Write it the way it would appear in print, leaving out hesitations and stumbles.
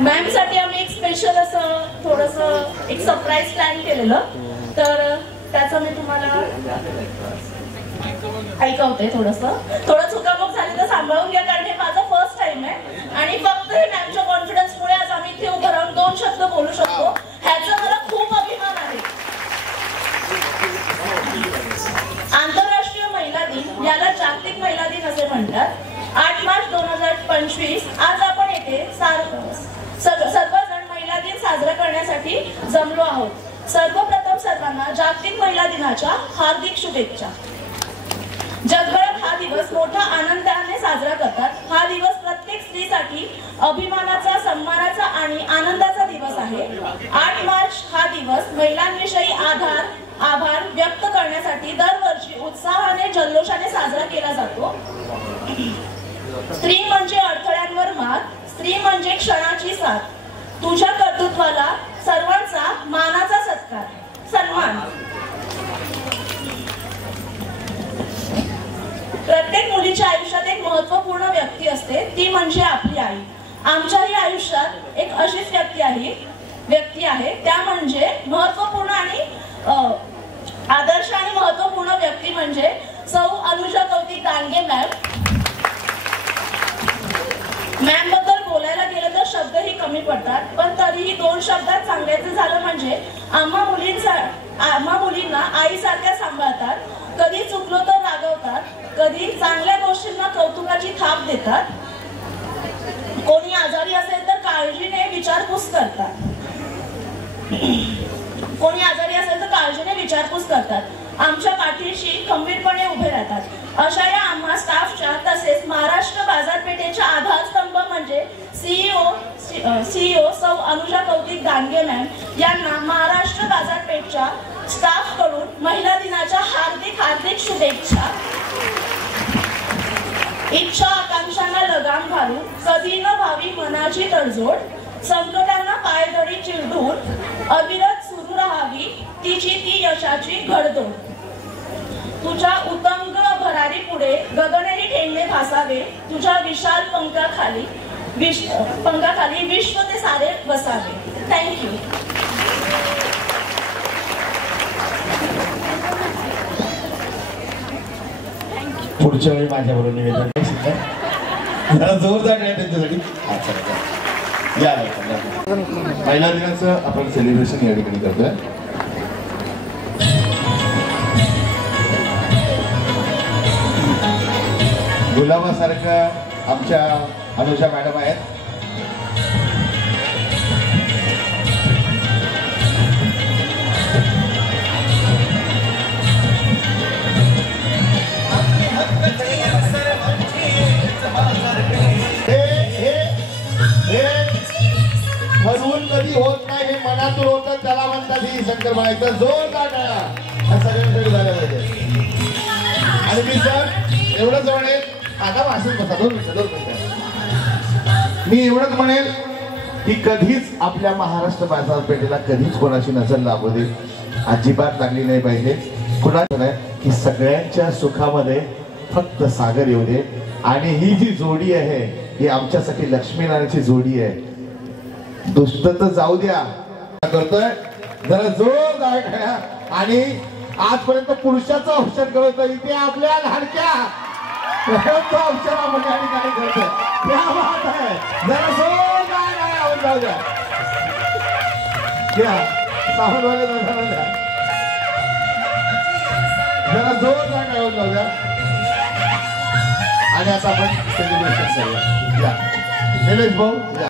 Ma'am साठी आम्ही एक स्पेशल असं थोडंसं एक सरप्राईज प्लॅन केलेलं, तर त्याचं मी तुम्हाला ऐकवते. थोडं चुकामुक झाली तर सांभाळून घ्या, कारण हे माझं फर्स्ट टाइम आहे आणि फक्त हे मॅमच्या कॉन्फिडन्समुळे आज आम्ही इथे उभं राहून 2 शब्द बोलू शकतो, ह्याचा मला खूप अभिमान आहे. आंतरराष्ट्रीय महिला दिन, याला जागतिक महिला दिन असे म्हणतात. 8 मार्च 2025 आज आपण येथे सर्वजण महिला दिन साजरा करण्यासाठी जमलो आहोत. सर्वप्रथम सर्वांना जागतिक महिला दिनाच्या हार्दिक शुभेच्छा. जगभरात हा दिवस मोठ्या आनंदाने साजरा करतात. हा दिवस प्रत्येक स्त्रीसाठी अभिमानाचा, सन्मानाचा आणि आनंदाचा दिवस आहे. 8 मार्च हा दिवस महिलांविषयी आभार व्यक्त करण्यासाठी दरवर्षी उत्साहाने जल्लोषाने साजरा केला जातो. स्त्री म्हणजे अडथळ्यांवर मात, स्त्री म्हणजे क्षणाची साथ. तुझ्या कर्तृत्वाला सर्वांचा मानाचा सन्मान. प्रत्येक मुलीच्या आयुष्यात एक महत्त्वपूर्ण व्यक्ती असते, ती म्हणजे आपली आई. आमच्याही आयुष्यात एक अशीच व्यक्ती आहे, त्या म्हणजे महत्त्वपूर्ण आणि आदर्श आणि महत्त्वपूर्ण व्यक्ती म्हणजे सौ अनुजा कौतिक दांडगे मॅम. मॅम बद्दल बोलायला गेलं तर शब्दही कमी पडतात, पण तरीही 2 शब्दात सांगायचं झालं म्हणजे आम्हा मुलींना आईसारख्या सांभाळतात. कधी चुकलो तर रागवतात, कधी चांगल्या गोष्टींना कौतुकाची थाप देतात. कोणी आजारी असेल तर काळजीने विचारपूस करतात. आमच्या पाठीशी खंबीरपणे उभे राहतात. अशा या आम्हा स्टाफच्या तसेच महाराष्ट्र बाजारपेठेच्या आधारस्तंभ म्हणजे सीईओ सौ अनुजा कौतिक दांडगे मॅम यांना महाराष्ट्र बाजारपेठच्या स्टाफ कडून महिला दिनाच्या हार्दिक शुभेच्छा. इच्छा आकांक्षांना लगाम घालून कधी न व्हावी मनाची तडजोड, संकटांना पायदळी चिरडून अविरत सुरू राहावी तिची ती यशाची घडदोड. तुझ्या उतंग भरारी पुढे गगनेरी ठेंगे भासावे, तुझ्या विशाल पंखाखाली विश्व ते सारे बसावे. थँक्यू. पुढच्या वेळी माझ्याबरोबर निवेदन जरा जोरदार आहे त्यांच्यासाठी. या महिला दिनाचं आपण सेलिब्रेशन या ठिकाणी करतोय. गुलाबासारखं आमच्या अनुजा मॅडम आहेत. ठरवून कधी होत नाही, हे मनातून होतं, त्याला म्हणतात ही शंकर म्हणायचं जोरदार सगळ्यांसाठी झालं पाहिजे. आणि मी सर एवढंच म्हणेल, आता वाचून बसा 2 मिनिटं. मी एवढंच म्हणेल की कधीच आपल्या महाराष्ट्र बाजारपेठेला कधीच कोणाची नजर लागू दे, अजिबात लागली नाही पाहिजे. कुणाचं नाही की सगळ्यांच्या सुखामध्ये फक्त सागर येऊ दे. आणि ही जी जोडी आहे ही आमच्यासाठी लक्ष्मीनारायणची जोडी आहे. दुष्ट तर जाऊ द्या करतोय, जरा जोरदार करा. आणि आजपर्यंत पुरुषाचं ऑप्शन करत इथे आपल्या लाडक्या ऑप्शन आपण या ठिकाणी करतोय. क्या बात आहे, जरा जोरदार आवाज जाऊ द्या. सावंतवाले जरा जोरदार आवाज जाऊ द्या. आणि आता आपण सेलिब्रेशन करूया. निलेश भाऊ या.